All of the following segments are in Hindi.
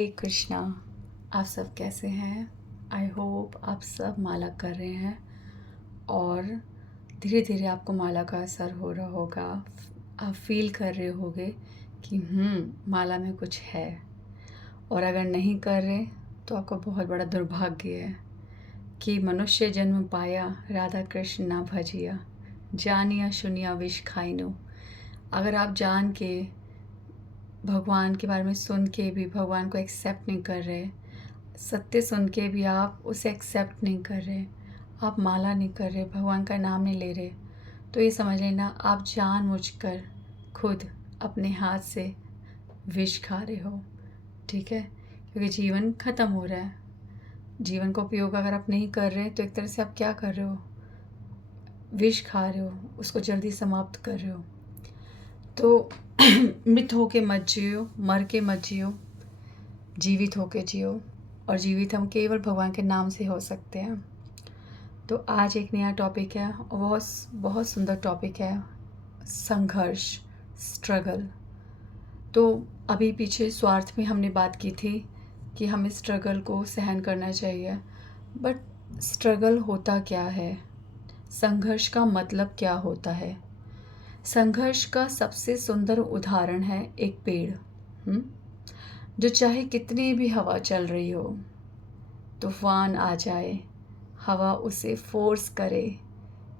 हे कृष्णा। आप सब कैसे हैं? आई होप आप सब माला कर रहे हैं और धीरे धीरे आपको माला का असर हो रहा होगा। आप फील कर रहे होगे कि माला में कुछ है। और अगर नहीं कर रहे तो आपका बहुत बड़ा दुर्भाग्य है कि मनुष्य जन्म पाया, राधा कृष्ण ना भजिया, जानिया सुनिया विष खाइनो। अगर आप जान के भगवान के बारे में सुन के भी भगवान को एक्सेप्ट नहीं कर रहे, सत्य सुन के भी आप उसे एक्सेप्ट नहीं कर रहे, आप माला नहीं कर रहे, भगवान का नाम नहीं ले रहे, तो ये समझ लेना आप जानबूझकर खुद अपने हाथ से विष खा रहे हो। ठीक है? क्योंकि जीवन ख़त्म हो रहा है। जीवन का उपयोग अगर आप नहीं कर रहे तो एक तरह से आप क्या कर रहे हो? विष खा रहे हो, उसको जल्दी समाप्त कर रहे हो। तो मृत होके मत जियो, मर के मत जियो, जीवित होके जियो। और जीवित हम केवल भगवान के नाम से हो सकते हैं। तो आज एक नया टॉपिक है और बहुत बहुत सुंदर टॉपिक है, संघर्ष, स्ट्रगल। तो अभी पीछे स्वार्थ में हमने बात की थी कि हमें स्ट्रगल को सहन करना चाहिए, बट स्ट्रगल होता क्या है? संघर्ष का मतलब क्या होता है? संघर्ष का सबसे सुंदर उदाहरण है एक पेड़, जो चाहे कितनी भी हवा चल रही हो, तूफान आ जाए, हवा उसे फोर्स करे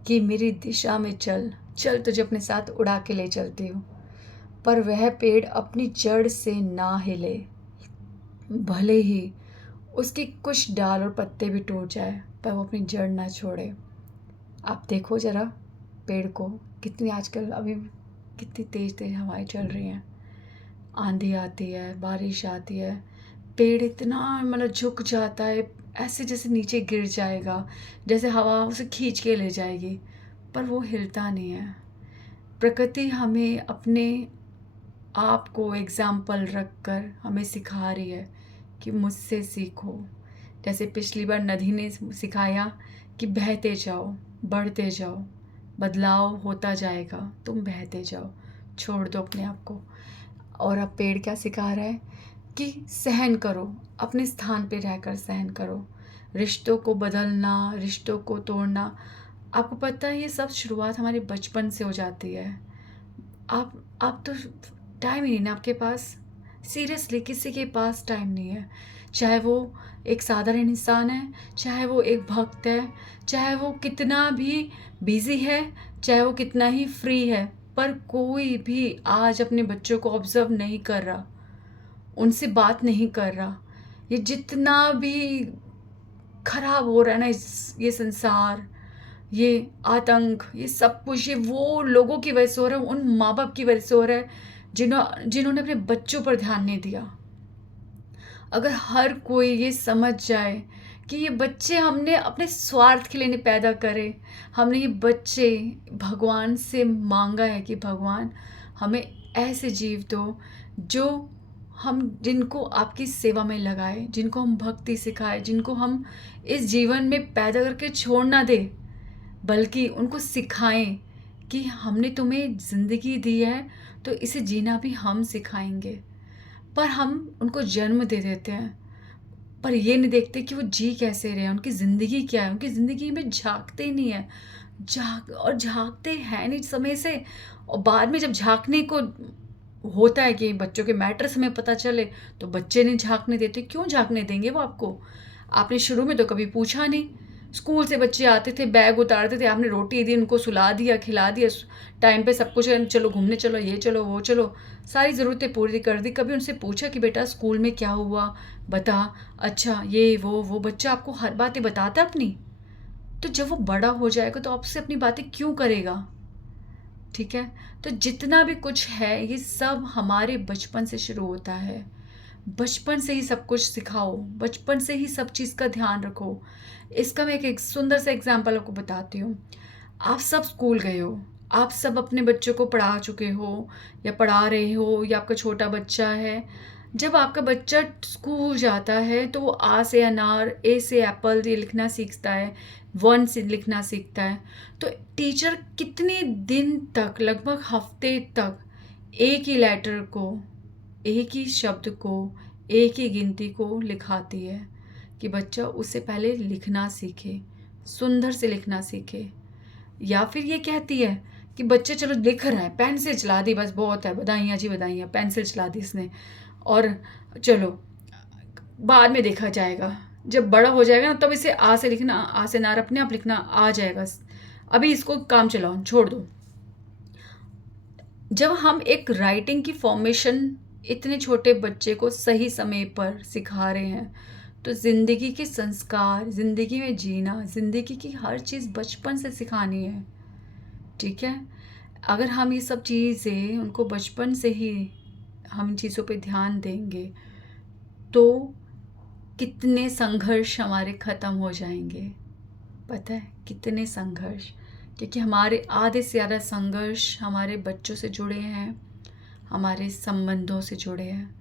कि मेरी दिशा में चल चल, तुझे अपने साथ उड़ा के ले चलती हूँ, पर वह पेड़ अपनी जड़ से ना हिले। भले ही उसकी कुछ डाल और पत्ते भी टूट जाए, पर वो अपनी जड़ ना छोड़े। आप देखो ज़रा पेड़ को, कितनी आजकल अभी कितनी तेज़ तेज़ हवाएं चल रही हैं, आंधी आती है, बारिश आती है, पेड़ इतना मतलब झुक जाता है, ऐसे जैसे नीचे गिर जाएगा, जैसे हवा उसे खींच के ले जाएगी, पर वो हिलता नहीं है। प्रकृति हमें अपने आप को एग्जाम्पल रख कर हमें सिखा रही है कि मुझसे सीखो। जैसे पिछली बार नदी ने सिखाया कि बहते जाओ, बढ़ते जाओ, बदलाव होता जाएगा, तुम बहते जाओ, छोड़ दो अपने आप को। और अब पेड़ क्या सिखा रहा है कि सहन करो, अपने स्थान पे रहकर सहन करो, रिश्तों को बदलना, रिश्तों को तोड़ना। आपको पता है ये सब शुरुआत हमारे बचपन से हो जाती है। आप तो टाइम ही नहीं ना आपके पास, सीरियसली किसी के पास टाइम नहीं है। चाहे वो एक साधारण इंसान है, चाहे वो एक भक्त है, चाहे वो कितना भी बिजी है, चाहे वो कितना ही फ्री है, पर कोई भी आज अपने बच्चों को ऑब्जर्व नहीं कर रहा, उनसे बात नहीं कर रहा। ये जितना भी खराब हो रहा है ना ये संसार, ये आतंक, ये सब कुछ ये वो लोगों की वजह से हो रहा है, उन माँ बाप की वजह से हो रहा है जिन्होंने अपने बच्चों पर ध्यान नहीं दिया। अगर हर कोई ये समझ जाए कि ये बच्चे हमने अपने स्वार्थ के लिए नहीं पैदा करे, हमने ये बच्चे भगवान से मांगा है कि भगवान हमें ऐसे जीव दो जो हम जिनको आपकी सेवा में लगाए, जिनको हम भक्ति सिखाए, जिनको हम इस जीवन में पैदा करके छोड़ ना दे, बल्कि उनको सिखाएं कि हमने तुम्हें ज़िंदगी दी है तो इसे जीना भी हम सिखाएंगे। पर हम उनको जन्म दे देते हैं, पर ये नहीं देखते कि वो जी कैसे रहे हैं, उनकी ज़िंदगी क्या है, उनकी ज़िंदगी में झांकते ही नहीं है। झांकते हैं नहीं समय से, और बाद में जब झांकने को होता है कि बच्चों के मैटर्स हमें पता चले, तो बच्चे नहीं झांकने देते। क्यों झांकने देंगे वो आपको? आपने शुरू में तो कभी पूछा नहीं। स्कूल से बच्चे आते थे, बैग उतारते थे, आपने रोटी दी, उनको सुला दिया, खिला दिया, टाइम पे सब कुछ, चलो घूमने चलो, ये चलो वो चलो, सारी ज़रूरतें पूरी कर दी। कभी उनसे पूछा कि बेटा स्कूल में क्या हुआ, बता, अच्छा ये वो बच्चा आपको हर बातें बताता अपनी। तो जब वो बड़ा हो जाएगा तो आपसे अपनी बातें क्यों करेगा? ठीक है? तो जितना भी कुछ है ये सब हमारे बचपन से शुरू होता है। बचपन से ही सब कुछ सिखाओ, बचपन से ही सब चीज़ का ध्यान रखो। इसका मैं एक सुंदर सा एग्जाम्पल आपको बताती हूँ। आप सब स्कूल गए हो, आप सब अपने बच्चों को पढ़ा चुके हो या पढ़ा रहे हो, या आपका छोटा बच्चा है। जब आपका बच्चा स्कूल जाता है तो वो आ से अनार, ए से एप्पल ये लिखना सीखता है, वन से लिखना सीखता है। तो टीचर कितने दिन तक, लगभग हफ्ते तक एक ही लेटर को, एक ही शब्द को, एक ही गिनती को लिखाती है कि बच्चा उससे पहले लिखना सीखे, सुंदर से लिखना सीखे। या फिर ये कहती है कि बच्चे चलो लिख रहा है, पेंसिल चला दी, बस बहुत है, बधाइयाँ जी बधाइयाँ, पेंसिल चला दी इसने, और चलो बाद में देखा जाएगा, जब बड़ा हो जाएगा ना तब इसे आ से लिखना, आ से नार अपने आप लिखना आ जाएगा, अभी इसको काम चलाओ, छोड़ दो। जब हम एक राइटिंग की फॉर्मेशन इतने छोटे बच्चे को सही समय पर सिखा रहे हैं, तो ज़िंदगी के संस्कार, ज़िंदगी में जीना, ज़िंदगी की हर चीज़ बचपन से सिखानी है। ठीक है, अगर हम ये सब चीज़ें उनको बचपन से ही हम चीज़ों पे ध्यान देंगे तो कितने संघर्ष हमारे ख़त्म हो जाएंगे। पता है कितने संघर्ष, क्योंकि हमारे आधे से ज़्यादा संघर्ष हमारे बच्चों से जुड़े हैं, हमारे संबंधों से जुड़े हैं।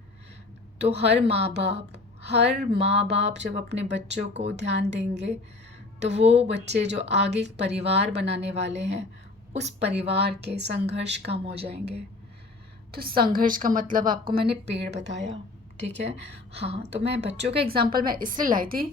तो हर माँ बाप जब अपने बच्चों को ध्यान देंगे तो वो बच्चे जो आगे परिवार बनाने वाले हैं, उस परिवार के संघर्ष कम हो जाएंगे। तो संघर्ष का मतलब आपको मैंने पेड़ बताया, ठीक है। हाँ, तो मैं बच्चों का एग्जाम्पल मैं इसलिए लाई थी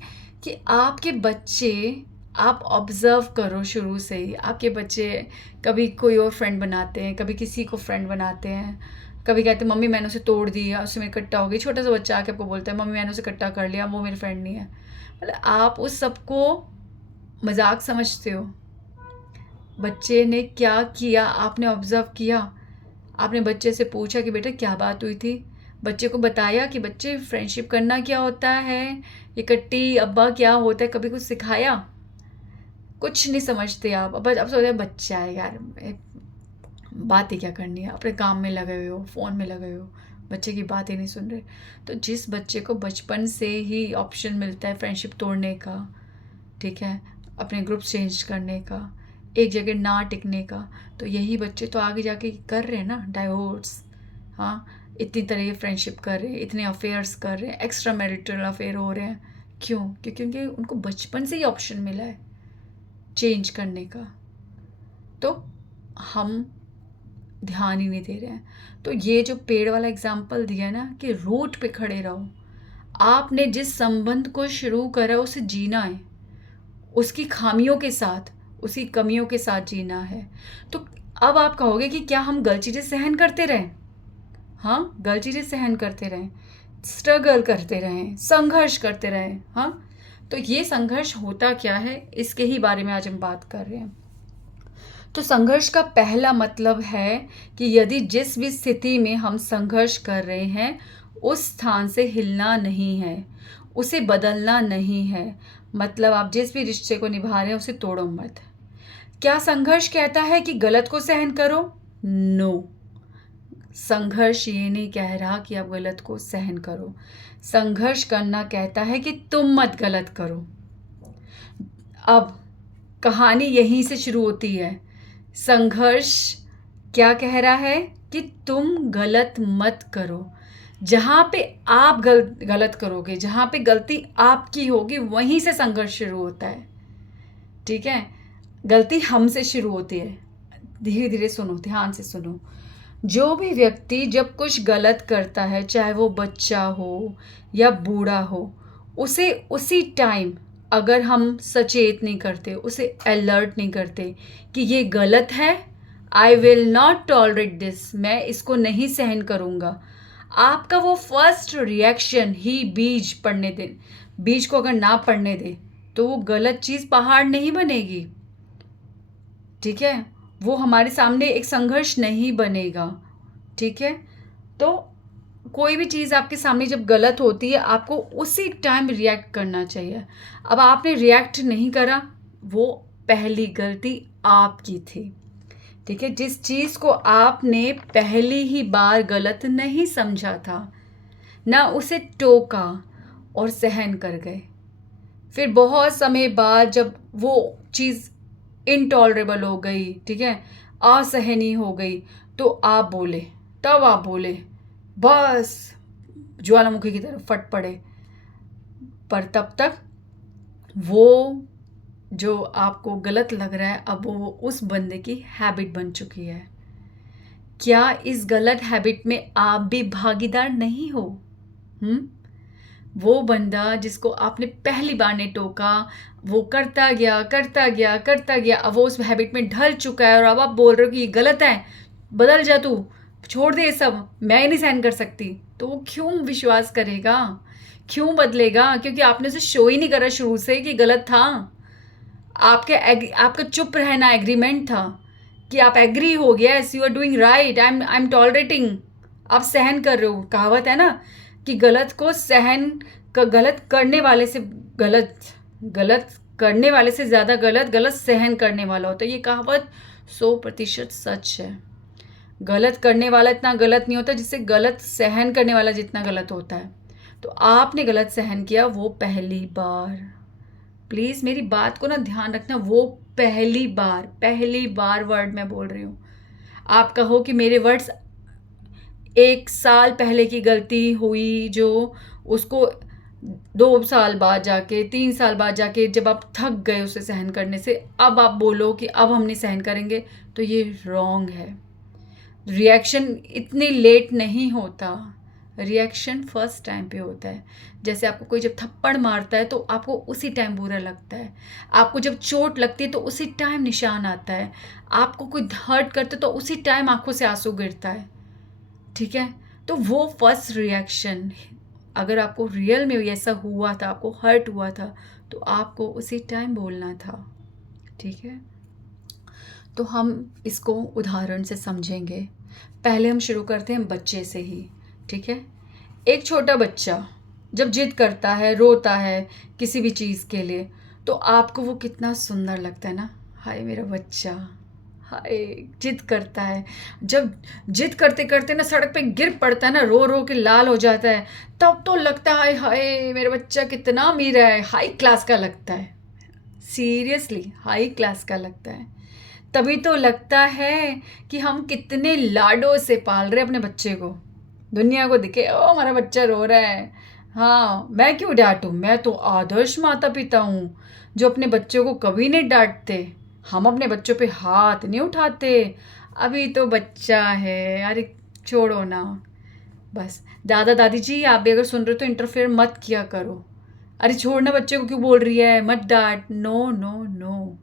कि आपके बच्चे, आप ऑब्ज़र्व करो शुरू से ही, आपके बच्चे कभी कोई और फ्रेंड बनाते हैं, कभी किसी को फ्रेंड बनाते हैं, कभी कहते हैं मम्मी मैंने उसे तोड़ दिया, उससे मेरी कट्टा हो गई। छोटा सा बच्चा आके आपको बोलता है मम्मी मैंने उसे कट्टा कर लिया, वो मेरी फ्रेंड नहीं है। मतलब आप उस सबको मजाक समझते हो। बच्चे ने क्या किया आपने ऑब्ज़र्व किया, आपने बच्चे से पूछा कि बेटा क्या बात हुई थी, बच्चे को बताया कि बच्चे फ्रेंडशिप करना क्या होता है, ये कट्टी अब्बा क्या होता है, कभी कुछ सिखाया? कुछ नहीं समझते आप। अब सोचते बच्चा है यार, बात ही क्या करनी है, अपने काम में लगे हुए हो, फ़ोन में लगे हुए हो, बच्चे की बात ही नहीं सुन रहे। तो जिस बच्चे को बचपन से ही ऑप्शन मिलता है फ्रेंडशिप तोड़ने का, ठीक है, अपने ग्रुप चेंज करने का, एक जगह ना टिकने का, तो यही बच्चे तो आगे जाके कर रहे हैं ना, डाइवोर्स। हाँ, इतनी तरह के फ्रेंडशिप कर रहे हैं, इतने अफेयर्स कर रहे हैं, एक्स्ट्रा मैरिटल अफेयर हो रहे हैं। क्यों? क्योंकि उनको बचपन से ही ऑप्शन मिला है चेंज करने का, तो हम ध्यान ही नहीं दे रहे हैं। तो ये जो पेड़ वाला एग्जाम्पल दिया ना कि रूट पे खड़े रहो, आपने जिस संबंध को शुरू करा उसे जीना है, उसकी खामियों के साथ, उसकी कमियों के साथ जीना है। तो अब आप कहोगे कि क्या हम गलत चीज़ें सहन करते रहें? हाँ, गलत चीज़ें सहन करते रहें, स्ट्रगल करते रहें, संघर्ष करते रहें। हाँ, तो ये संघर्ष होता क्या है, इसके ही बारे में आज हम बात कर रहे हैं। तो संघर्ष का पहला मतलब है कि यदि जिस भी स्थिति में हम संघर्ष कर रहे हैं उस स्थान से हिलना नहीं है, उसे बदलना नहीं है। मतलब आप जिस भी रिश्ते को निभा रहे हैं उसे तोड़ो मत। क्या संघर्ष कहता है कि गलत को सहन करो? नो, संघर्ष ये नहीं कह रहा कि आप गलत को सहन करो। संघर्ष करना कहता है कि तुम मत गलत करो। अब कहानी यहीं से शुरू होती है। संघर्ष क्या कह रहा है कि तुम गलत मत करो। जहाँ पे आप गलत करोगे, जहाँ पे गलती आपकी होगी, वहीं से संघर्ष शुरू होता है। ठीक है, गलती हमसे शुरू होती है। धीरे धीरे सुनो, ध्यान से सुनो। जो भी व्यक्ति जब कुछ गलत करता है, चाहे वो बच्चा हो या बूढ़ा हो, उसे उसी टाइम अगर हम सचेत नहीं करते, उसे अलर्ट नहीं करते कि ये गलत है, I will not tolerate this, मैं इसको नहीं सहन करूँगा, आपका वो फर्स्ट रिएक्शन ही बीज पड़ने दे, बीज को अगर ना पड़ने दे तो वो गलत चीज़ पहाड़ नहीं बनेगी। ठीक है, वो हमारे सामने एक संघर्ष नहीं बनेगा। ठीक है, तो कोई भी चीज़ आपके सामने जब गलत होती है आपको उसी टाइम रिएक्ट करना चाहिए। अब आपने रिएक्ट नहीं करा, वो पहली गलती आपकी थी। ठीक है, जिस चीज़ को आपने पहली ही बार गलत नहीं समझा था, ना उसे टोका और सहन कर गए, फिर बहुत समय बाद जब वो चीज़ इनटॉलरेबल हो गई, ठीक है, असहनीय हो गई, तो आप बोले, तब आप बोले, बस ज्वालामुखी की तरफ फट पड़े। पर तब तक वो जो आपको गलत लग रहा है, अब वो उस बंदे की हैबिट बन चुकी है। क्या इस गलत हैबिट में आप भी भागीदार नहीं हो? वो बंदा जिसको आपने पहली बार ने टोका, वो करता गया करता गया करता गया, अब वो उस हैबिट में ढल चुका है और अब आप बोल रहे हो कि ये गलत है, बदल जा तू, छोड़ दे ये सब, मैं ये नहीं सहन कर सकती, तो वो क्यों विश्वास करेगा, क्यों बदलेगा? क्योंकि आपने उसे शो ही नहीं करा शुरू से कि गलत था। आपका चुप रहना एग्रीमेंट था कि आप एग्री हो गया, yes you are doing right, I am tolerating, आप सहन कर रहे हो। कहावत है ना कि गलत को सहन गलत करने वाले से गलत, गलत करने वाले से ज़्यादा गलत गलत सहन करने वाला होता है। ये कहावत 100% सच है। गलत करने वाला इतना गलत नहीं होता जिससे गलत सहन करने वाला जितना गलत होता है। तो आपने गलत सहन किया वो पहली बार, प्लीज़ मेरी बात को ना ध्यान रखना, वो पहली बार वर्ड मैं बोल रही हूँ। आप कहो कि मेरे वर्ड्स 1 साल पहले की गलती हुई जो उसको 2 साल बाद जाके 3 साल बाद जाके जब आप थक गए उसे सहन करने से, अब आप बोलो कि अब हम नहीं सहन करेंगे, तो ये रॉन्ग है। रिएक्शन इतनी लेट नहीं होता, रिएक्शन फर्स्ट टाइम पे होता है। जैसे आपको कोई जब थप्पड़ मारता है तो आपको उसी टाइम बुरा लगता है, आपको जब चोट लगती है तो उसी टाइम निशान आता है, आपको कोई हर्ट करता है तो उसी टाइम आंखों से आंसू गिरता है, ठीक है? तो वो फर्स्ट रिएक्शन, अगर आपको रियल में ऐसा हुआ था, आपको हर्ट हुआ था, तो आपको उसी टाइम बोलना था, ठीक है? तो हम इसको उदाहरण से समझेंगे। पहले हम शुरू करते हैं बच्चे से ही, ठीक है? एक छोटा बच्चा जब जिद करता है, रोता है किसी भी चीज़ के लिए, तो आपको वो कितना सुंदर लगता है ना, हाय मेरा बच्चा, हाय जिद करता है। जब जिद करते करते ना सड़क पे गिर पड़ता है ना, रो रो के लाल हो जाता है, तब तो लगता है हाय हाय मेरा बच्चा कितना अमीर है, हाई क्लास का लगता है, सीरियसली हाई क्लास का लगता है। तभी तो लगता है कि हम कितने लाडों से पाल रहे अपने बच्चे को, दुनिया को दिखे ओ हमारा बच्चा रो रहा है, हाँ मैं क्यों डांटूं, मैं तो आदर्श माता पिता हूँ जो अपने बच्चों को कभी नहीं डांटते, हम अपने बच्चों पे हाथ नहीं उठाते, अभी तो बच्चा है, अरे छोड़ो ना। बस दादा दादी जी आप भी अगर सुन रहे हो तो इंटरफेयर मत किया करो, अरे छोड़ना बच्चे को क्यों बोल रही है, मत डांट, नो नो नो।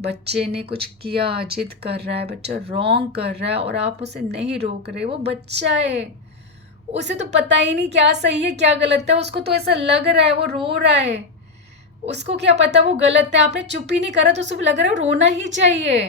बच्चे ने कुछ किया, जिद कर रहा है, बच्चा रॉन्ग कर रहा है और आप उसे नहीं रोक रहे, वो बच्चा है, उसे तो पता ही नहीं क्या सही है क्या गलत है, उसको तो ऐसा लग रहा है वो रो रहा है, उसको क्या पता वो गलत है, आपने चुप ही नहीं करा तो उसे लग रहा है रोना ही चाहिए।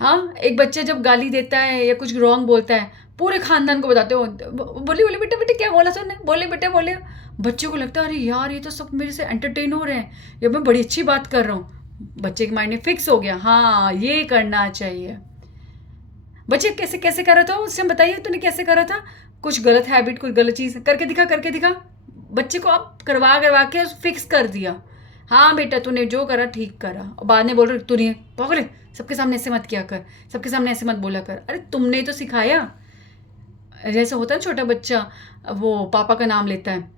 हाँ, एक बच्चा जब गाली देता है या कुछ रॉन्ग बोलता है पूरे खानदान को बताते हो, बोली बोली बेटा बेटा क्या बोला तूने, बोले बेटा बोले, बच्चे को लगता है अरे यार ये तो सब मेरे से एंटरटेन हो रहे हैं या मैं बड़ी अच्छी बात कर रहा हूँ, बच्चे के माइंड में फिक्स हो गया हाँ ये करना चाहिए। बच्चे कैसे कैसे कर रहा था उससे बताइए, तूने कैसे करा था, कुछ गलत हैबिट कुछ गलत चीज़ करके दिखा, करके दिखा, बच्चे को आप करवा करवा के फिक्स कर दिया, हाँ बेटा तूने जो करा ठीक करा, और बाद में बोल रहे तूने पागल, सबके सामने ऐसे मत किया कर, सबके सामने ऐसे मत बोला कर, अरे तुमने तो सिखाया। जैसे होता है ना छोटा बच्चा वो पापा का नाम लेता है,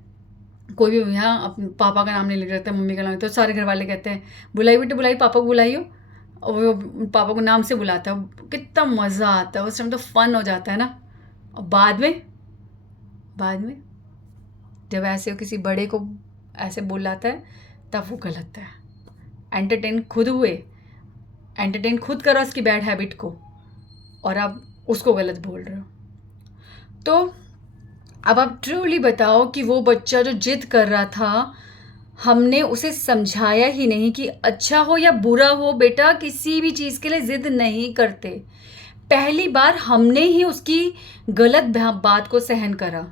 कोई भी यहाँ अपने पापा का नाम नहीं लिख रखता, मम्मी का नाम, तो सारे घर वाले कहते हैं बुलाई बेटे बुलाई पापा को बुलाइयो, और वो पापा को नाम से बुलाता है, कितना मज़ा आता है उस टाइम, तो फन हो जाता है ना। और बाद में जब ऐसे किसी बड़े को ऐसे बुलाता है तब वो गलत है, एंटरटेन खुद हुए, एंटरटेन खुद करो उसकी बैड हैबिट को और आप उसको गलत बोल रहे हो। तो अब आप ट्रूली बताओ कि वो बच्चा जो जिद कर रहा था, हमने उसे समझाया ही नहीं कि अच्छा हो या बुरा हो बेटा किसी भी चीज़ के लिए ज़िद नहीं करते, पहली बार हमने ही उसकी गलत बात को सहन करा,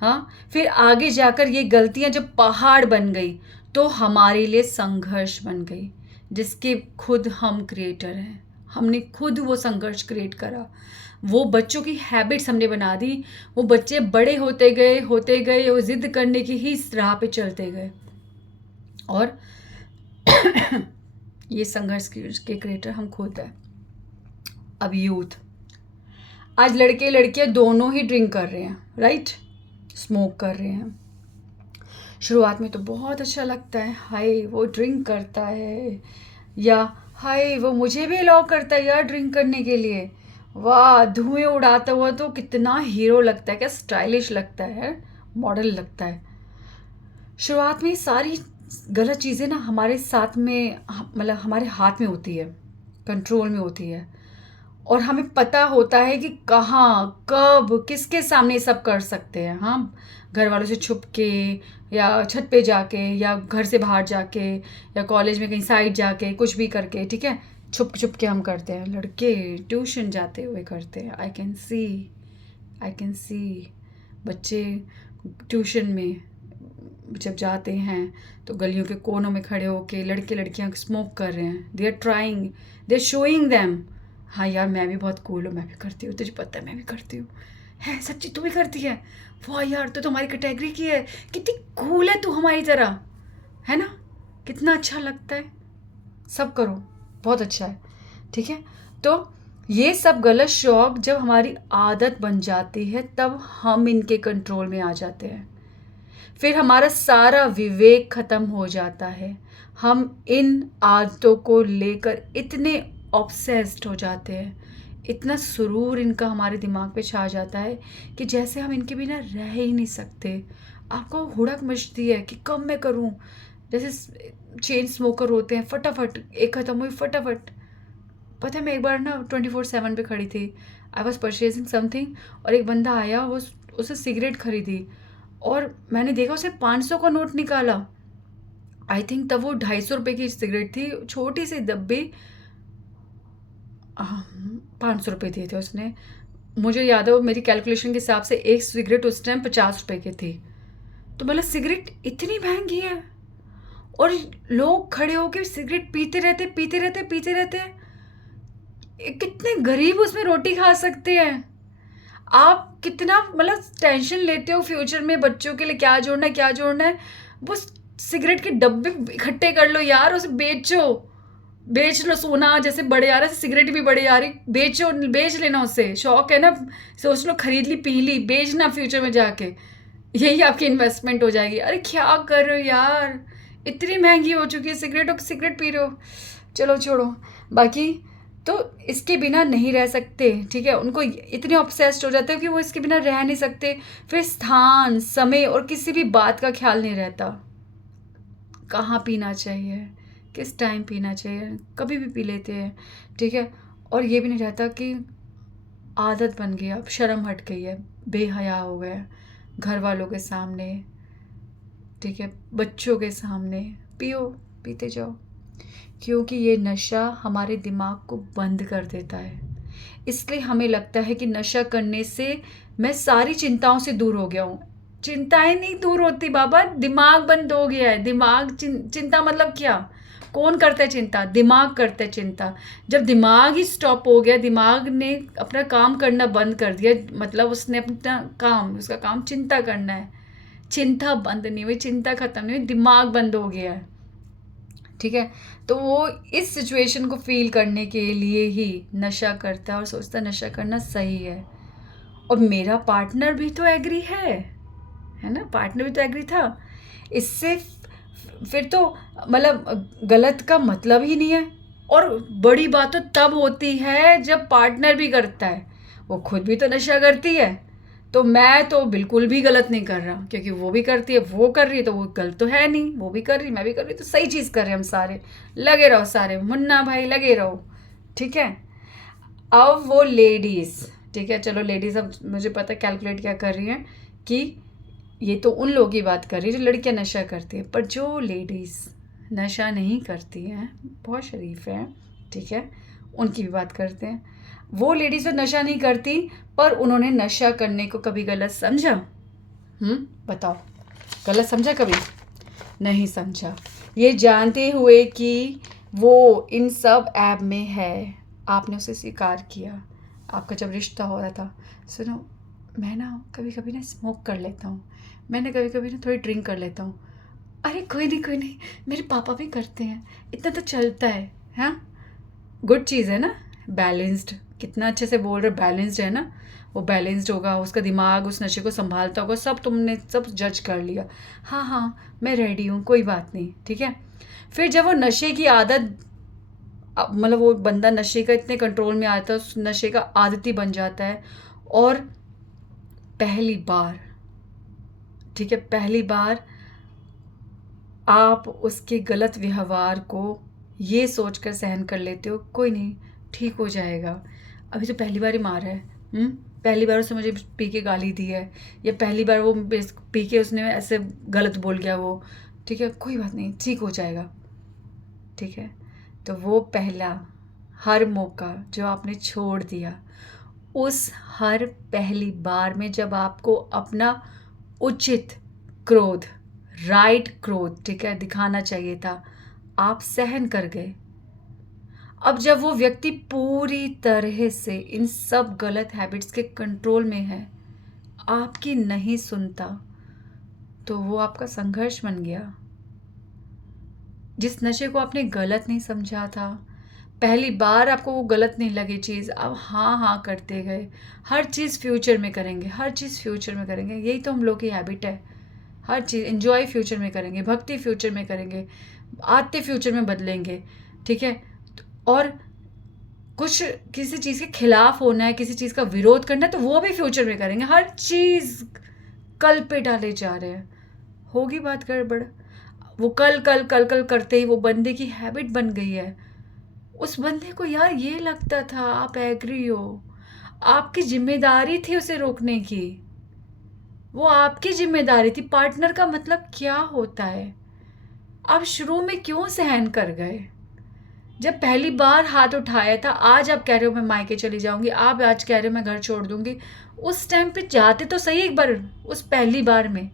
हाँ फिर आगे जाकर ये गलतियाँ जब पहाड़ बन गई तो हमारे लिए संघर्ष बन गई, जिसके खुद हम क्रिएटर हैं, हमने खुद वो संघर्ष क्रिएट करा, वो बच्चों की हैबिट्स हमने बना दी, वो बच्चे बड़े होते गए वो ज़िद करने की ही राह पे चलते गए, और ये संघर्ष के क्रिएटर हम खुद हैं। अब यूथ, आज लड़के लड़कियां दोनों ही ड्रिंक कर रहे हैं, राइट, स्मोक कर रहे हैं। शुरुआत में तो बहुत अच्छा लगता है, हाय वो ड्रिंक करता है, या हाय वो मुझे भी अलाउ करता है यार ड्रिंक करने के लिए, वाह धुएं उड़ाता हुआ तो कितना हीरो लगता है, क्या स्टाइलिश लगता है, मॉडल लगता है। शुरुआत में ये सारी गलत चीज़ें ना हमारे साथ में मतलब हमारे हाथ में होती है, कंट्रोल में होती है, और हमें पता होता है कि कहाँ, कब, किसके सामने ये सब कर सकते हैं। हाँ, घर वालों से छुप के, या छत पे जाके, या घर से बाहर जाके, या कॉलेज में कहीं साइड जाके, कुछ भी करके, ठीक है, छुप छुप के हम करते हैं। लड़के ट्यूशन जाते हुए करते हैं। आई कैन सी बच्चे ट्यूशन में जब जाते हैं तो गलियों के कोनों में खड़े होके लड़के लड़कियां स्मोक कर रहे हैं। They are trying, they are showing them, हाँ यार मैं भी बहुत कूल हूँ, मैं भी करती हूँ, तुझे पता है मैं भी करती हूँ। है सच्ची तू भी करती है? वाह यार तो हमारी कैटेगरी की है, कितनी कूल है तू हमारी तरह, है ना? कितना अच्छा लगता है। सब करो, बहुत अच्छा है, ठीक है। तो ये सब गलत शौक जब हमारी आदत बन जाती है तब हम इनके कंट्रोल में आ जाते हैं। फिर हमारा सारा विवेक खत्म हो जाता है। हम इन आदतों को लेकर इतने ऑब्सेस्ड हो जाते हैं, इतना सुरूर इनका हमारे दिमाग पे छा जाता है कि जैसे हम इनके बिना रह ही नहीं सकते। आपको हुड़क मचती है कि कब मैं करूं। जैसे चेन स्मोकर होते हैं, फटाफट एक खत्म हुई फटाफट। पता है मैं एक बार ना 24/7 पे खड़ी थी, आई वॉज परचेजिंग समथिंग, और एक बंदा आया, वो उसे सिगरेट खरीदी, और मैंने देखा उसने 500 का नोट निकाला। आई थिंक तब वो 250 रुपये की सिगरेट थी, छोटी सी डब्बी। 500 रुपये दिए थे उसने। मुझे याद है वो मेरी कैलकुलेशन के हिसाब से एक सिगरेट उस टाइम 50 रुपये की थी। तो मतलब सिगरेट इतनी महंगी है, और लोग खड़े होकर सिगरेट पीते रहते पीते रहते पीते रहते हैं। कितने गरीब उसमें रोटी खा सकते हैं। आप कितना मतलब टेंशन लेते हो फ्यूचर में बच्चों के लिए, क्या जोड़ना है क्या जोड़ना है। वो सिगरेट के डब्बे इकट्ठे कर लो यार, उसे बेचो, बेच लो। सोना जैसे बड़े आ रहा है, सिगरेट भी बड़े आ रही, बेचो, बेच लेना। उससे शौक है ना, सोच लो खरीद ली पी ली, बेचना फ्यूचर में जाके, यही आपकी इन्वेस्टमेंट हो जाएगी। अरे क्या कर रहे हो यार, इतनी महंगी हो चुकी है सिगरेट, और सिगरेट पी रहे हो। चलो छोड़ो। बाकी तो इसके बिना नहीं रह सकते, ठीक है। उनको इतने ऑब्सेस्ड हो जाते हैं कि वो इसके बिना रह नहीं सकते। फिर स्थान, समय और किसी भी बात का ख्याल नहीं रहता। कहाँ पीना चाहिए, किस टाइम पीना चाहिए, कभी भी पी लेते हैं, ठीक है। और ये भी नहीं रहता कि आदत बन गई, अब शर्म हट गई है, बेहया हो गए घर वालों के सामने, ठीक है, बच्चों के सामने पियो, पीते जाओ। क्योंकि ये नशा हमारे दिमाग को बंद कर देता है। इसलिए हमें लगता है कि नशा करने से मैं सारी चिंताओं से दूर हो गया हूँ। चिंताएं नहीं दूर होती बाबा, दिमाग बंद हो गया है। दिमाग चिंता मतलब क्या? कौन करता है चिंता? दिमाग करता है चिंता। जब दिमाग ही स्टॉप हो गया, दिमाग ने अपना काम करना बंद कर दिया, मतलब उसने अपना काम, उसका काम चिंता करना है। चिंता बंद नहीं हुई, चिंता खत्म नहीं हुई, दिमाग बंद हो गया है, ठीक है। तो वो इस सिचुएशन को फील करने के लिए ही नशा करता है और सोचता है नशा करना सही है। और मेरा पार्टनर भी तो एग्री है ना, पार्टनर भी तो एग्री था। इससे फिर तो मतलब गलत का मतलब ही नहीं है। और बड़ी बात तो तब होती है जब पार्टनर भी करता है। वो खुद भी तो नशा करती है, तो मैं तो बिल्कुल भी गलत नहीं कर रहा, क्योंकि वो भी करती है, वो कर रही है, तो वो गलत तो है नहीं। वो भी कर रही, मैं भी कर रही, तो सही चीज़ कर रहे हैं हम सारे। लगे रहो सारे, मुन्ना भाई लगे रहो, ठीक है। अब वो लेडीज़, ठीक है, चलो लेडीज़, अब मुझे पता कैलकुलेट क्या कर रही हैं कि ये तो उन लोगों की बात कर रही है जो लड़कियां नशा करती है, पर जो लेडीज़ नशा नहीं करती हैं, बहुत शरीफ हैं, ठीक है, उनकी भी बात करते हैं। वो लेडीज़ जो नशा नहीं करती पर उन्होंने नशा करने को कभी गलत समझा? बताओ, गलत समझा कभी? नहीं समझा। ये जानते हुए कि वो इन सब ऐप में है, आपने उसे स्वीकार किया। आपका जब रिश्ता हो रहा था, सुनो मैं ना कभी कभी ना स्मोक कर लेता हूँ, मैंने कभी कभी ना थोड़ी ड्रिंक कर लेता हूँ। अरे कोई नहीं कोई नहीं, मेरे पापा भी करते हैं, इतना तो चलता है। हाँ, गुड चीज़ है ना, बैलेंस्ड। कितना अच्छे से बोल रहे, बैलेंस्ड है ना। वो बैलेंस्ड होगा, उसका दिमाग उस नशे को संभालता होगा, सब तुमने सब जज कर लिया। हाँ हाँ, मैं रेडी हूँ, कोई बात नहीं, ठीक है। फिर जब वो नशे की आदत, मतलब वो बंदा नशे का इतने कंट्रोल में आता है, उस नशे का आदती बन जाता है, और पहली बार ठीक है, पहली बार आप उसके गलत व्यवहार को ये सोचकर सहन कर लेते हो, कोई नहीं, ठीक हो जाएगा, अभी तो पहली बार ही मारा है, पहली बार उसने मुझे पी के गाली दी है, या पहली बार वो पी के उसने ऐसे गलत बोल गया वो, ठीक है, कोई बात नहीं, ठीक हो जाएगा, ठीक है। तो वो पहला हर मौका जो आपने छोड़ दिया, उस हर पहली बार में जब आपको अपना उचित क्रोध, राइट क्रोध, ठीक है, दिखाना चाहिए था, आप सहन कर गए। अब जब वो व्यक्ति पूरी तरह से इन सब गलत हैबिट्स के कंट्रोल में है, आपकी नहीं सुनता, तो वो आपका संघर्ष बन गया। जिस नशे को आपने गलत नहीं समझा था, पहली बार आपको वो गलत नहीं लगी चीज़, अब हाँ हाँ करते गए, हर चीज़ फ्यूचर में करेंगे, हर चीज़ फ्यूचर में करेंगे, यही तो हम लोग की हैबिट है। हर चीज़ एंजॉय फ्यूचर में करेंगे, भक्ति फ्यूचर में करेंगे, आते फ्यूचर में बदलेंगे, ठीक है। और कुछ किसी चीज़ के खिलाफ होना है, किसी चीज़ का विरोध करना है, तो वो भी फ्यूचर में करेंगे, हर चीज़ कल पे डाले जा रहे हैं, होगी बात गड़बड़। वो कल कल कल कल करते ही वो बंदे की हैबिट बन गई है। उस बंदे को यार ये लगता था, आप एग्री हो, आपकी जिम्मेदारी थी उसे रोकने की, वो आपकी जिम्मेदारी थी। पार्टनर का मतलब क्या होता है? आप शुरू में क्यों सहन कर गए? जब पहली बार हाथ उठाया था, आज आप कह रहे हो मैं मायके चली जाऊंगी, आप आज कह रहे हो मैं घर छोड़ दूंगी, उस टाइम पे जाते तो सही एक बार, उस पहली बार में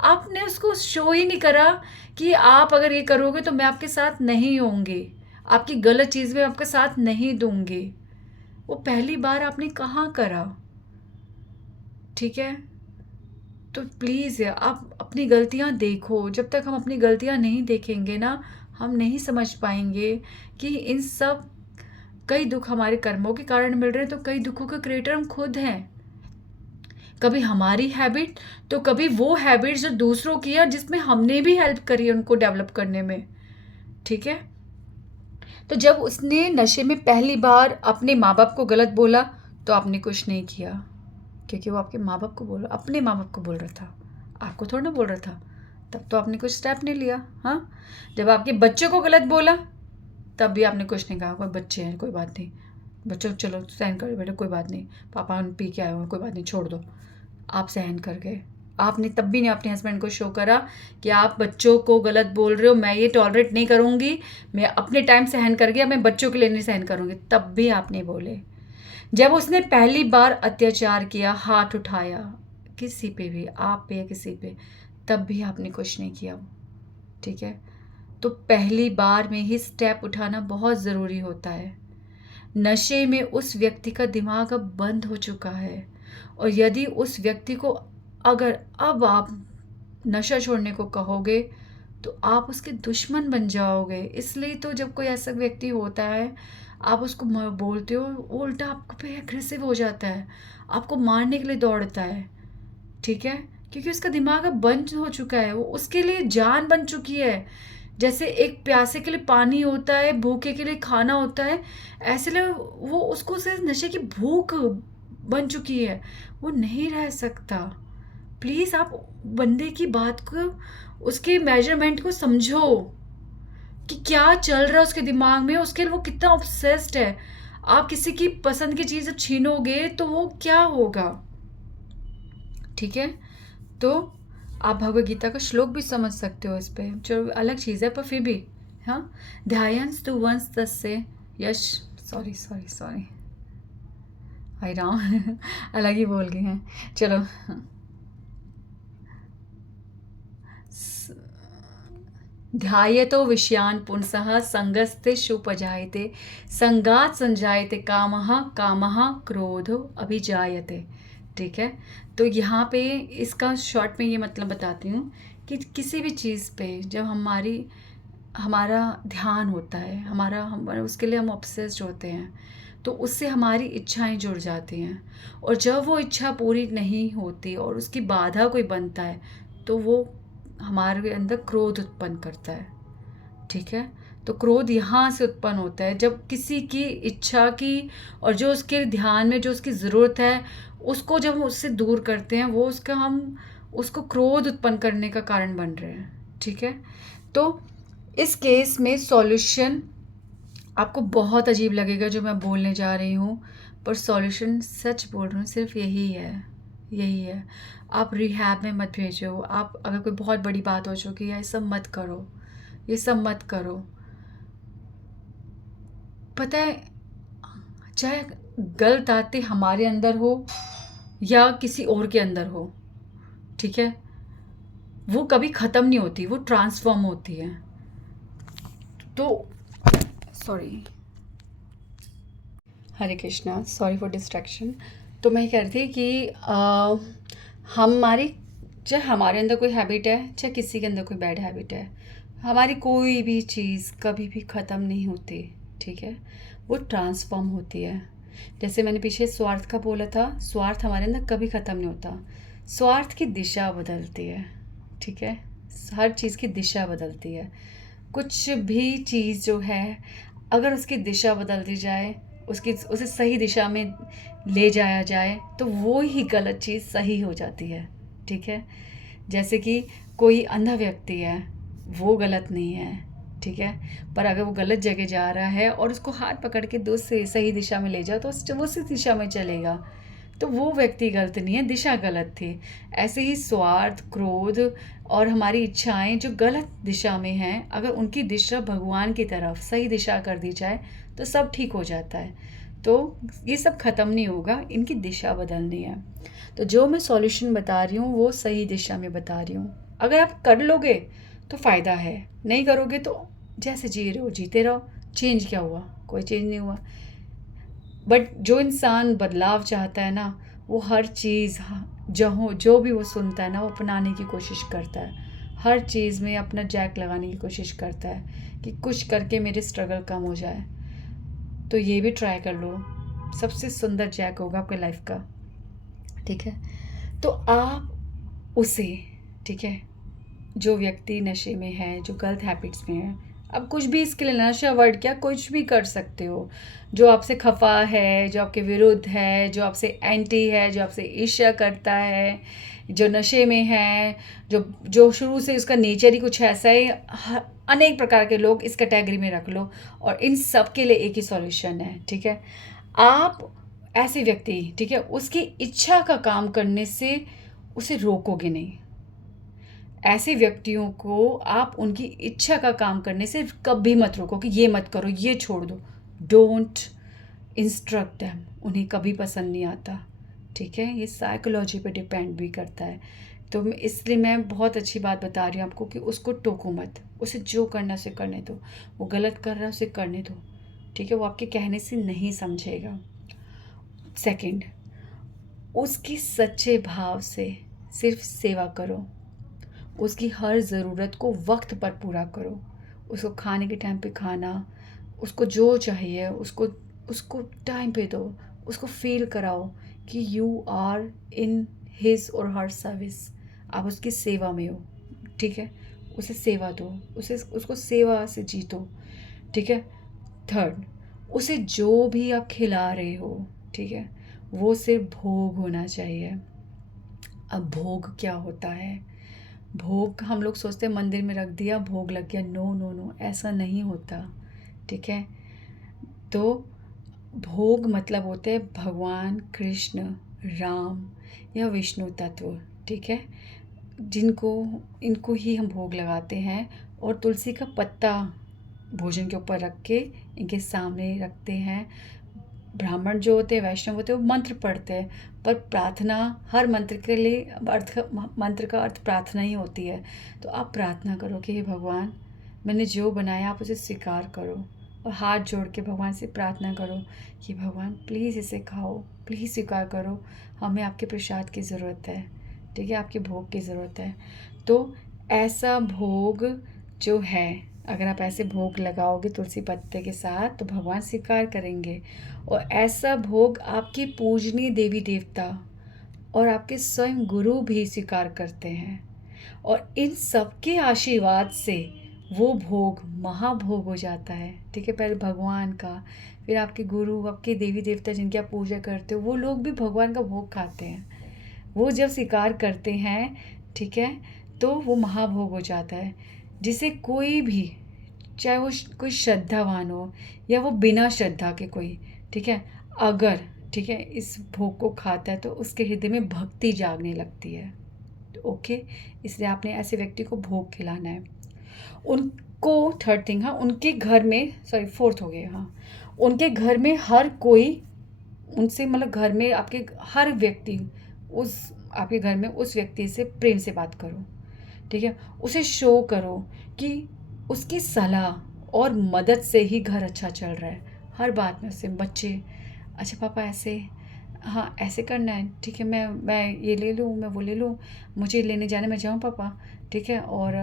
आपने उसको शो ही नहीं करा कि आप अगर ये करोगे तो मैं आपके साथ नहीं होंगी, आपकी गलत चीज़ में आपका साथ नहीं दूंगी। वो पहली बार आपने कहाँ करा? ठीक है, तो प्लीज़ आप अपनी गलतियाँ देखो। जब तक हम अपनी गलतियाँ नहीं देखेंगे ना, हम नहीं समझ पाएंगे कि इन सब कई दुख हमारे कर्मों के कारण मिल रहे हैं, तो कई दुखों के क्रिएटर हम खुद हैं। कभी हमारी हैबिट, तो कभी वो हैबिट जो दूसरों की है, जिसमें हमने भी हेल्प करी है उनको डेवलप करने में, ठीक है। तो जब उसने नशे में पहली बार अपने माँ बाप को गलत बोला, तो आपने कुछ नहीं किया, क्योंकि वो आपके माँ बाप को बोल, अपने माँ बाप को बोल रहा था, आपको थोड़ा ना बोल रहा था। तब तो आपने कुछ स्टेप नहीं लिया। हाँ, जब आपके बच्चों को गलत बोला, तब भी आपने कुछ नहीं कहा, कोई बच्चे हैं, कोई बात नहीं, बच्चों चलो सहन कर बेटा, कोई बात नहीं, पापा पी के आए हो, कोई बात नहीं, छोड़ दो। आप सहन कर गए। आपने तब भी नहीं अपने हस्बैंड को शो करा कि आप बच्चों को गलत बोल रहे हो, मैं ये टॉलरेट नहीं करूँगी, मैं अपने टाइम सहन कर गया, मैं बच्चों के लिए नहीं सहन करूँगी, तब भी आप नहीं बोले। जब उसने पहली बार अत्याचार किया, हाथ उठाया किसी पे भी, आप पे या किसी पे, तब भी आपने कुछ नहीं किया, ठीक है। तो पहली बार में ही स्टेप उठाना बहुत ज़रूरी होता है। नशे में उस व्यक्ति का दिमाग अब बंद हो चुका है, और यदि उस व्यक्ति को अगर अब आप नशा छोड़ने को कहोगे, तो आप उसके दुश्मन बन जाओगे। इसलिए तो जब कोई ऐसा व्यक्ति होता है, आप उसको बोलते हो, वो उल्टा आपको पे एग्रेसिव हो जाता है, आपको मारने के लिए दौड़ता है, ठीक है, क्योंकि उसका दिमाग अब बंद हो चुका है, वो उसके लिए जान बन चुकी है। जैसे एक प्यासे के लिए पानी होता है, भूखे के लिए खाना होता है, ऐसे लिए वो उसको सिर्फ नशे की भूख बन चुकी है, वो नहीं रह सकता। प्लीज़ आप बंदे की बात को, उसके मेजरमेंट को समझो कि क्या चल रहा है उसके दिमाग में, उसके लिए वो कितना ऑब्सेस्ड है। आप किसी की पसंद की चीज़ जब छीनोगे तो वो क्या होगा, ठीक है। तो आप भगवद गीता का श्लोक भी समझ सकते हो इस पे, जो अलग चीज़ है पर फिर भी। हाँ, ध्यायंस तु वंस तस्य यश, सॉरी सॉरी सॉरी, आई राम अलग ही बोल गए हैं, चलो। ध्यायतो विषयान पुंसः संगस्ते शुपजायते, संगात संजायते कामः, कामः क्रोधो अभिजायते, ठीक है। तो यहाँ पे इसका शॉर्ट में ये मतलब बताती हूँ कि किसी भी चीज़ पे जब हमारा ध्यान होता है, हम उसके लिए हम ऑब्सेस्ड होते हैं, तो उससे हमारी इच्छाएं जुड़ जाती हैं, और जब वो इच्छा पूरी नहीं होती और उसकी बाधा कोई बनता है, तो वो हमारे अंदर क्रोध उत्पन्न करता है, ठीक है। तो क्रोध यहाँ से उत्पन्न होता है जब किसी की इच्छा की और जो उसके ध्यान में जो उसकी ज़रूरत है, उसको जब हम उससे दूर करते हैं, वो उसका हम उसको क्रोध उत्पन्न करने का कारण बन रहे हैं, ठीक है। तो इस केस में सॉल्यूशन आपको बहुत अजीब लगेगा जो मैं बोलने जा रही हूँ, पर सॉल्यूशन सच बोल रही हूँ, सिर्फ यही है, यही है। आप रिहैब में मत भेजो। आप अगर कोई बहुत बड़ी बात हो चुकी है, ये सब मत करो, ये सब मत करो। पता है, चाहे गलत आते हमारे अंदर हो या किसी और के अंदर हो, ठीक है, वो कभी ख़त्म नहीं होती, वो ट्रांसफॉर्म होती है। तो sorry, Hare Krishna, sorry for distraction. तो मैं ये कह रही थी कि हमारी, चाहे हमारे अंदर कोई हैबिट है, चाहे किसी के अंदर कोई बैड हैबिट है, हमारी कोई भी चीज़ कभी भी ख़त्म नहीं होती, ठीक है, वो ट्रांसफॉर्म होती है। जैसे मैंने पीछे स्वार्थ का बोला था, स्वार्थ हमारे अंदर कभी ख़त्म नहीं होता, स्वार्थ की दिशा बदलती है, ठीक है, हर चीज़ की दिशा बदलती है। कुछ भी चीज़ जो है, अगर उसकी दिशा बदल दी जाए, उसे सही दिशा में ले जाया जाए, तो वो ही गलत चीज़ सही हो जाती है, ठीक है। जैसे कि कोई अंधा व्यक्ति है, वो गलत नहीं है, ठीक है, पर अगर वो गलत जगह जा रहा है और उसको हाथ पकड़ के दो से सही दिशा में ले जाओ, तो वो उसी दिशा में चलेगा, तो वो व्यक्ति गलत नहीं है, दिशा गलत थी। ऐसे ही स्वार्थ, क्रोध और हमारी इच्छाएं जो गलत दिशा में हैं, अगर उनकी दिशा भगवान की तरफ सही दिशा कर दी जाए, तो सब ठीक हो जाता है। तो ये सब ख़त्म नहीं होगा, इनकी दिशा बदलनी है। तो जो मैं सॉल्यूशन बता रही हूँ, वो सही दिशा में बता रही हूँ। अगर आप कर लोगे तो फ़ायदा है, नहीं करोगे तो जैसे जी रहे हो जीते रहो। चेंज क्या हुआ? कोई चेंज नहीं हुआ। बट जो इंसान बदलाव चाहता है ना, वो हर चीज़, जो भी वो सुनता है ना, वो अपनाने की कोशिश करता है। हर चीज़ में अपना जैक लगाने की कोशिश करता है कि कुछ करके मेरे स्ट्रगल कम हो जाए। तो ये भी ट्राई कर लो, सबसे सुंदर जैक होगा आपके लाइफ का, ठीक है। तो आप उसे, ठीक है, जो व्यक्ति नशे में है, जो गलत हैबिट्स में है, अब कुछ भी इसके लिए नशा वर्ड क्या, कुछ भी कर सकते हो। जो आपसे खफा है, जो आपके विरुद्ध है, जो आपसे एंटी है, जो आपसे ईर्ष्या करता है, जो नशे में है, जो जो शुरू से उसका नेचर ही कुछ ऐसा है, अनेक प्रकार के लोग इस कैटेगरी में रख लो, और इन सब के लिए एक ही सॉल्यूशन है, ठीक है। आप ऐसे व्यक्ति, ठीक है, उसकी इच्छा का काम करने से उसे रोकोगे नहीं। ऐसे व्यक्तियों को आप उनकी इच्छा का काम करने से कभी मत रोको कि ये मत करो, ये छोड़ दो। डोंट इंस्ट्रक्ट देम, उन्हें कभी पसंद नहीं आता, ठीक है। ये साइकोलॉजी पे डिपेंड भी करता है। तो इसलिए मैं बहुत अच्छी बात बता रही हूँ आपको कि उसको टोको मत, उसे जो करना उसे करने दो। वो गलत कर रहा है, उसे करने दो, ठीक है। वो आपके कहने से नहीं समझेगा। सेकंड, उसकी सच्चे भाव से सिर्फ सेवा करो। उसकी हर ज़रूरत को वक्त पर पूरा करो। उसको खाने के टाइम पे खाना, उसको जो चाहिए उसको उसको टाइम पे दो। उसको फील कराओ कि यू आर इन हिज और हर सर्विस, आप उसकी सेवा में हो, ठीक है। उसे सेवा दो, उसको सेवा से जीतो, ठीक है। थर्ड, उसे जो भी आप खिला रहे हो, ठीक है, वो सिर्फ भोग होना चाहिए। अब भोग क्या होता है? भोग हम लोग सोचते हैं मंदिर में रख दिया, भोग लग गया। नो नो नो, ऐसा नहीं होता, ठीक है। तो भोग मतलब होते हैं भगवान कृष्ण, राम या विष्णु तत्व, ठीक है, जिनको इनको ही हम भोग लगाते हैं। और तुलसी का पत्ता भोजन के ऊपर रख के इनके सामने रखते हैं। ब्राह्मण जो होते हैं, वैष्णव होते हैं, वो मंत्र पढ़ते हैं, पर प्रार्थना, हर मंत्र के लिए मंत्र का अर्थ प्रार्थना ही होती है। तो आप प्रार्थना करो कि हे भगवान, मैंने जो बनाया आप उसे स्वीकार करो, और हाथ जोड़ के भगवान से प्रार्थना करो कि भगवान प्लीज़ इसे खाओ, प्लीज़ स्वीकार करो, हमें आपके प्रसाद की ज़रूरत है, ठीक है, आपके भोग की ज़रूरत है। तो ऐसा भोग जो है, अगर आप ऐसे भोग लगाओगे तुलसी पत्ते के साथ, तो भगवान स्वीकार करेंगे। और ऐसा भोग आपके पूजनीय देवी देवता और आपके स्वयं गुरु भी स्वीकार करते हैं, और इन सबके आशीर्वाद से वो भोग महाभोग हो जाता है, ठीक है। पहले भगवान का, फिर आपके गुरु, आपके देवी देवता जिनकी आप पूजा करते हो, वो लोग भी भगवान का भोग खाते हैं। वो जब स्वीकार करते हैं ठीक है, तो वो महाभोग हो जाता है, जिसे कोई भी, चाहे वो कोई श्रद्धावान हो या वो बिना श्रद्धा के कोई, ठीक है, अगर, ठीक है, इस भोग को खाता है तो उसके हृदय में भक्ति जागने लगती है। ओके, इसलिए आपने ऐसे व्यक्ति को भोग खिलाना है। उनको थर्ड थिंग, हाँ, उनके घर में, सॉरी फोर्थ हो गया, हाँ, उनके घर में हर कोई उनसे, मतलब घर में आपके हर व्यक्ति, उस आपके घर में उस व्यक्ति से प्रेम से बात करो, ठीक है, उसे शो करो कि उसकी सलाह और मदद से ही घर अच्छा चल रहा है। हर बात में उससे, बच्चे, अच्छा पापा ऐसे, हाँ ऐसे करना है, ठीक है, मैं ये ले लूँ, मैं वो ले लूँ, मुझे लेने जाने में जाऊँ पापा, ठीक है, और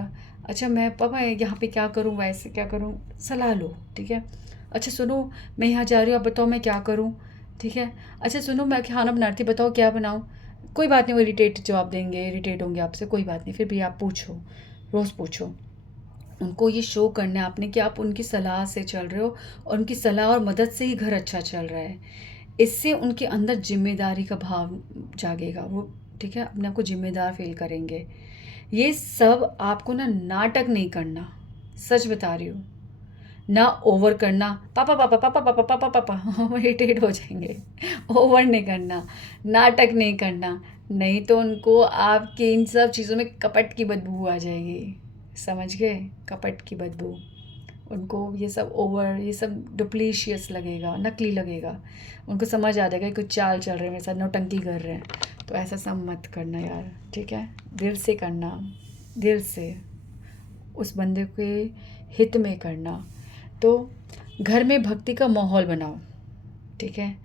अच्छा मैं पापा यहाँ पे क्या करूँ, वैसे क्या करूँ, सलाह लो, ठीक है। अच्छा सुनो, मैं यहाँ जा रही हूँ, आप बताओ मैं क्या करूँ, ठीक है। अच्छा सुनो, मैं खाना बना रही थी, बताओ क्या बनाऊँ। कोई बात नहीं, वो इरिटेट जवाब देंगे, इरिटेट होंगे आपसे, कोई बात नहीं, फिर भी आप पूछो, रोज़ पूछो। उनको ये शो करना है आपने कि आप उनकी सलाह से चल रहे हो और उनकी सलाह और मदद से ही घर अच्छा चल रहा है। इससे उनके अंदर ज़िम्मेदारी का भाव जागेगा, वो, ठीक है, अपने आप को ज़िम्मेदार फ़ील करेंगे। ये सब आपको ना नाटक नहीं करना, सच बता रही हूँ, ना ओवर करना, पापा पापा पापा पापा पापा पापा हम इरिटेट हो जाएंगे। ओवर नहीं करना, नाटक नहीं करना, नहीं तो उनको आपके इन सब चीज़ों में कपट की बदबू आ जाएगी, समझ गए, कपट की बदबू। उनको ये सब ओवर, ये सब डुप्लीशियस लगेगा, नकली लगेगा, उनको समझ आ जाएगा कि कुछ चाल चल रहे हैं मेरे साथ, नौटंकी कर रहे हैं। तो ऐसा सब मत करना यार, ठीक है, दिल से करना, दिल से उस बंदे के हित में करना। तो घर में भक्ति का माहौल बनाओ, ठीक है,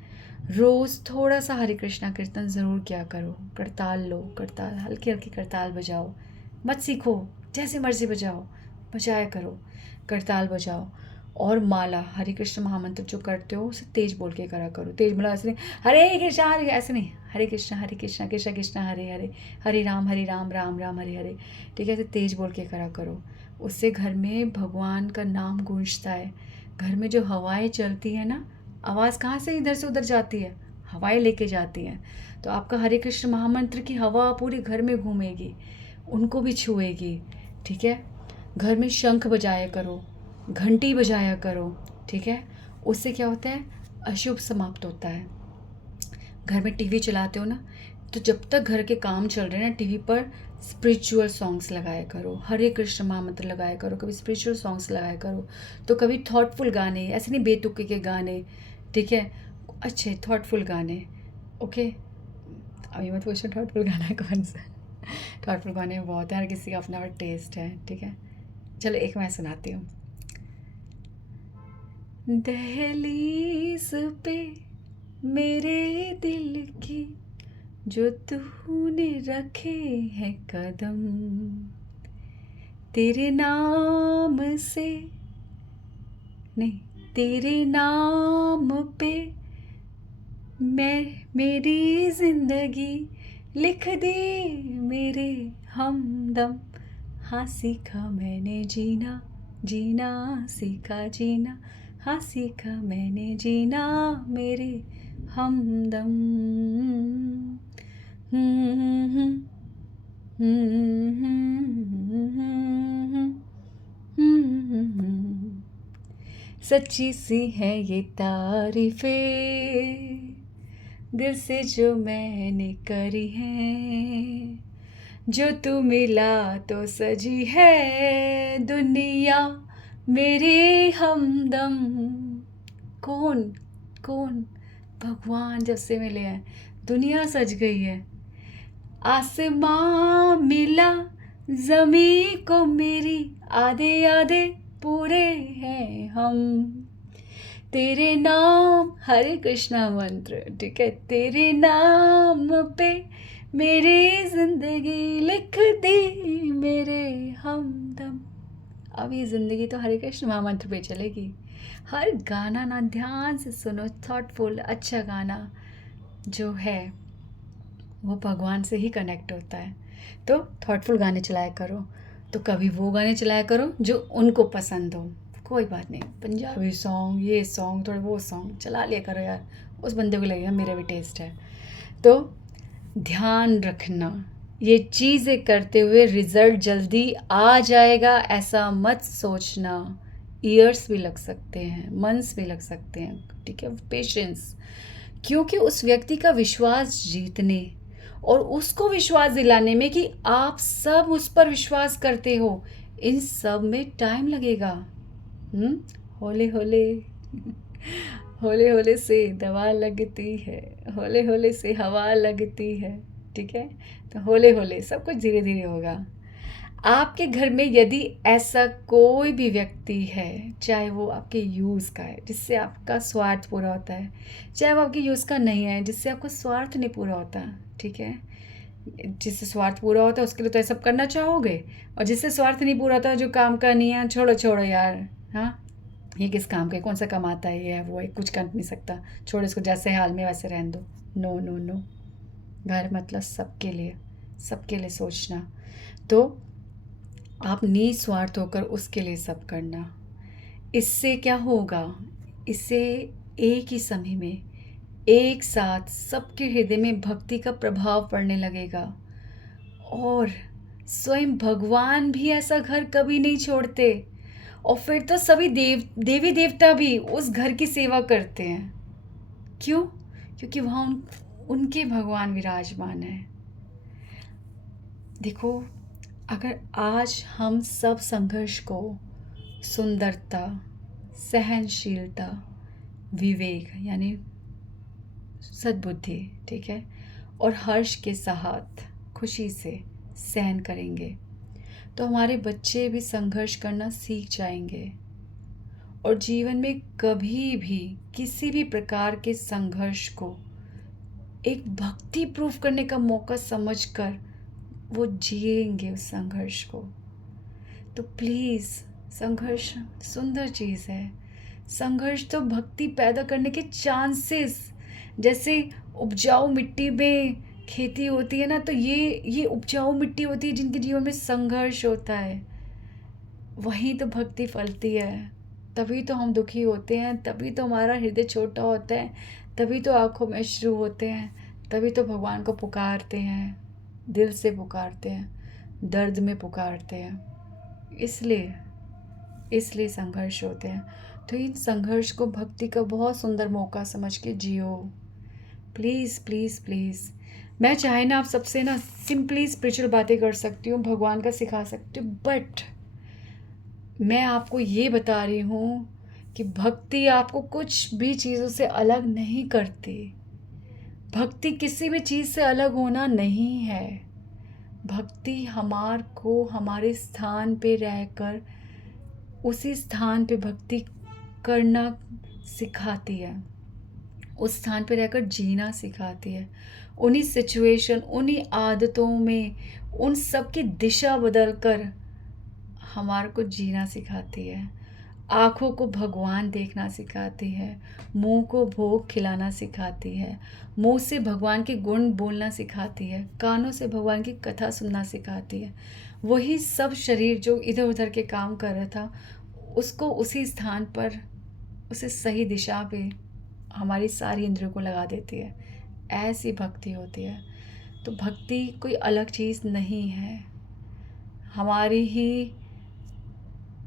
रोज़ थोड़ा सा हरे कृष्णा कीर्तन ज़रूर किया करो, करताल लो, करताल, हल्की हल्की करताल बजाओ, मत सीखो, जैसे मर्जी बजाओ, बजाया करो, करताल बजाओ। और माला, हरे कृष्ण महामंत्र जो करते हो उसे तेज बोल के करा करो, तेज बोला, ऐसे नहीं हरे कृष्णा हरे, ऐसे नहीं, हरे कृष्णा कृष्ण कृष्ण हरे हरे, हरे राम राम राम हरे हरे, ठीक है, ऐसे तेज बोल के करा करो। उससे घर में भगवान का नाम गूंजता है। घर में जो हवाएं चलती है ना, आवाज़ कहाँ से इधर से उधर जाती है, हवाएं लेके जाती हैं। तो आपका हरे कृष्ण महामंत्र की हवा पूरे घर में घूमेगी, उनको भी छुएगी, ठीक है। घर में शंख बजाया करो, घंटी बजाया करो, ठीक है, उससे क्या होता है, अशुभ समाप्त होता है। घर में टीवी चलाते हो ना, तो जब तक घर के काम चल रहे हैं ना, टीवी पर स्पिरिचुअल सॉन्ग्स लगाया करो, हरे कृष्ण महामंत्र लगाया करो, कभी स्पिरिचुअल सॉन्ग्स लगाया करो, तो कभी थॉटफुल गाने, ऐसे नहीं बेतुके के गाने, ठीक है, अच्छे थॉटफुल गाने। ओके, अभी मत पूछो थॉटफुल गाना कौन सा, थॉटफुल गाने बहुत है, हर किसी का अपना अपना टेस्ट है, ठीक है। चलो एक मैं सुनाती हूँ। दहलीज पे मेरे दिल की जो तूने रखे हैं कदम, तेरे नाम से नहीं, तेरे नाम पे मैं मेरी जिंदगी लिख दी मेरे हमदम। हाँ सीखा मैंने जीना, जीना सीखा जीना, हाँ सीखा मैंने जीना मेरे हमदम। सच्ची सी है ये तारीफें दिल से जो मैंने करी है, जो तू मिला तो सजी है दुनिया मेरी हमदम। कौन कौन, भगवान जब से मिले हैं दुनिया सज गई है। आसमां मिला ज़मीं को मेरी, आधे आधे पूरे हैं हम। तेरे नाम, हरे कृष्णा मंत्र, ठीक है, तेरे नाम पे मेरी जिंदगी लिख दी मेरे हमदम। अब ये ज़िंदगी तो हरे कृष्ण महामंत्र पे चलेगी। हर गाना ना ध्यान से सुनो, थॉटफुल अच्छा गाना जो है वो भगवान से ही कनेक्ट होता है। तो थॉटफुल गाने चलाया करो, तो कभी वो गाने चलाया करो जो उनको पसंद हो, कोई बात नहीं, पंजाबी सॉन्ग, ये सॉन्ग, थोड़े वो सॉन्ग चला लिया करो यार, उस बंदे को लगेगा मेरा भी टेस्ट है। तो ध्यान रखना, ये चीज़ें करते हुए रिज़ल्ट जल्दी आ जाएगा ऐसा मत सोचना। ईयर्स भी लग सकते हैं, मंथ्स भी लग सकते हैं, ठीक है? पेशेंस। क्योंकि उस व्यक्ति का विश्वास जीतने और उसको विश्वास दिलाने में कि आप सब उस पर विश्वास करते हो, इन सब में टाइम लगेगा। होले होले होले होले से दवा लगती है, होले होले से हवा लगती है, ठीक है? तो होले होले सब कुछ धीरे धीरे होगा। आपके घर में यदि ऐसा कोई भी व्यक्ति है, चाहे वो आपके यूज़ का है जिससे आपका स्वार्थ पूरा होता है, चाहे वो आपके यूज़ का नहीं है जिससे आपका स्वार्थ नहीं पूरा होता, ठीक है? जिससे स्वार्थ पूरा होता है उसके लिए तो ये सब करना चाहोगे, और जिससे स्वार्थ नहीं पूरा होता, जो काम का नहीं है, छोड़ो छोड़ो यार, हाँ, ये किस काम का है, कौन सा कमाता है, ये है वो है, कुछ कर नहीं सकता, छोड़ो इसको, जैसे हाल में वैसे रहने दो। नो नो नो, घर मतलब सबके लिए सोचना। तो आप निस्वार्थ होकर उसके लिए सब करना। इससे क्या होगा? इससे एक ही समय में, एक साथ सबके हृदय में भक्ति का प्रभाव पड़ने लगेगा, और स्वयं भगवान भी ऐसा घर कभी नहीं छोड़ते, और फिर तो सभी देवी देवता भी उस घर की सेवा करते हैं। क्यों? क्योंकि वहाँ उनके भगवान विराजमान हैं। देखो, अगर आज हम सब संघर्ष को सुंदरता, सहनशीलता, विवेक यानी सद्बुद्धि, ठीक है, और हर्ष के साथ खुशी से सहन करेंगे, तो हमारे बच्चे भी संघर्ष करना सीख जाएंगे, और जीवन में कभी भी किसी भी प्रकार के संघर्ष को एक भक्ति प्रूफ करने का मौका समझकर वो जिएंगे उस संघर्ष को। तो प्लीज़, संघर्ष सुंदर चीज़ है। संघर्ष तो भक्ति पैदा करने के चांसेस, जैसे उपजाऊ मिट्टी में खेती होती है ना, तो ये उपजाऊ मिट्टी होती है जिनके जीवन में संघर्ष होता है, वहीं तो भक्ति फलती है। तभी तो हम दुखी होते हैं, तभी तो हमारा हृदय छोटा होता है, तभी तो आँखों में अश्रु होते हैं, तभी तो भगवान को पुकारते हैं, दिल से पुकारते हैं, दर्द में पुकारते हैं। इसलिए संघर्ष होते हैं। तो इन संघर्ष को भक्ति का बहुत सुंदर मौका समझ के जियो। प्लीज़ प्लीज़ प्लीज़, मैं चाहे ना आप सबसे ना सिंपली स्पिरिचुअल बातें कर सकती हूँ, भगवान का सिखा सकती हूँ, बट मैं आपको ये बता रही हूँ कि भक्ति आपको कुछ भी चीज़ों से अलग नहीं करती। भक्ति किसी भी चीज़ से अलग होना नहीं है। भक्ति हमार को हमारे स्थान पे रहकर उसी स्थान पे भक्ति करना सिखाती है, उस स्थान पे रहकर जीना सिखाती है, उन्हीं सिचुएशन, उन्हीं आदतों में उन सब की दिशा बदलकर हमारे को जीना सिखाती है। आँखों को भगवान देखना सिखाती है, मुंह को भोग खिलाना सिखाती है, मुंह से भगवान के गुण बोलना सिखाती है, कानों से भगवान की कथा सुनना सिखाती है। वही सब शरीर जो इधर उधर के काम कर रहा था, उसको उसी स्थान पर, उसे सही दिशा पे हमारी सारी इंद्रियों को लगा देती है। ऐसी भक्ति होती है। तो भक्ति कोई अलग चीज़ नहीं है, हमारी ही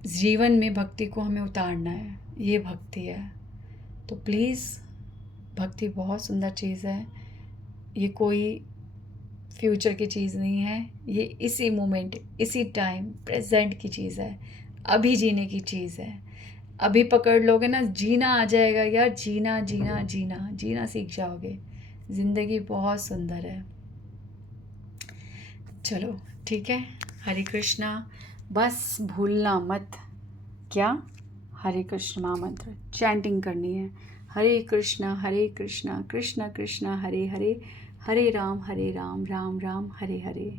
जीवन में भक्ति को हमें उतारना है, ये भक्ति है। तो प्लीज़, भक्ति बहुत सुंदर चीज़ है, ये कोई फ्यूचर की चीज़ नहीं है, ये इसी मोमेंट, इसी टाइम प्रेजेंट की चीज़ है, अभी जीने की चीज़ है। अभी पकड़ लोगे ना, जीना आ जाएगा यार, जीना जीना जीना जीना सीख जाओगे। ज़िंदगी बहुत सुंदर है। चलो ठीक है, हरे कृष्णा। बस भूलना मत, क्या? हरे कृष्ण महामंत्र चैंटिंग करनी है। हरे कृष्णा कृष्णा कृष्णा हरे हरे, हरे राम राम राम हरे हरे।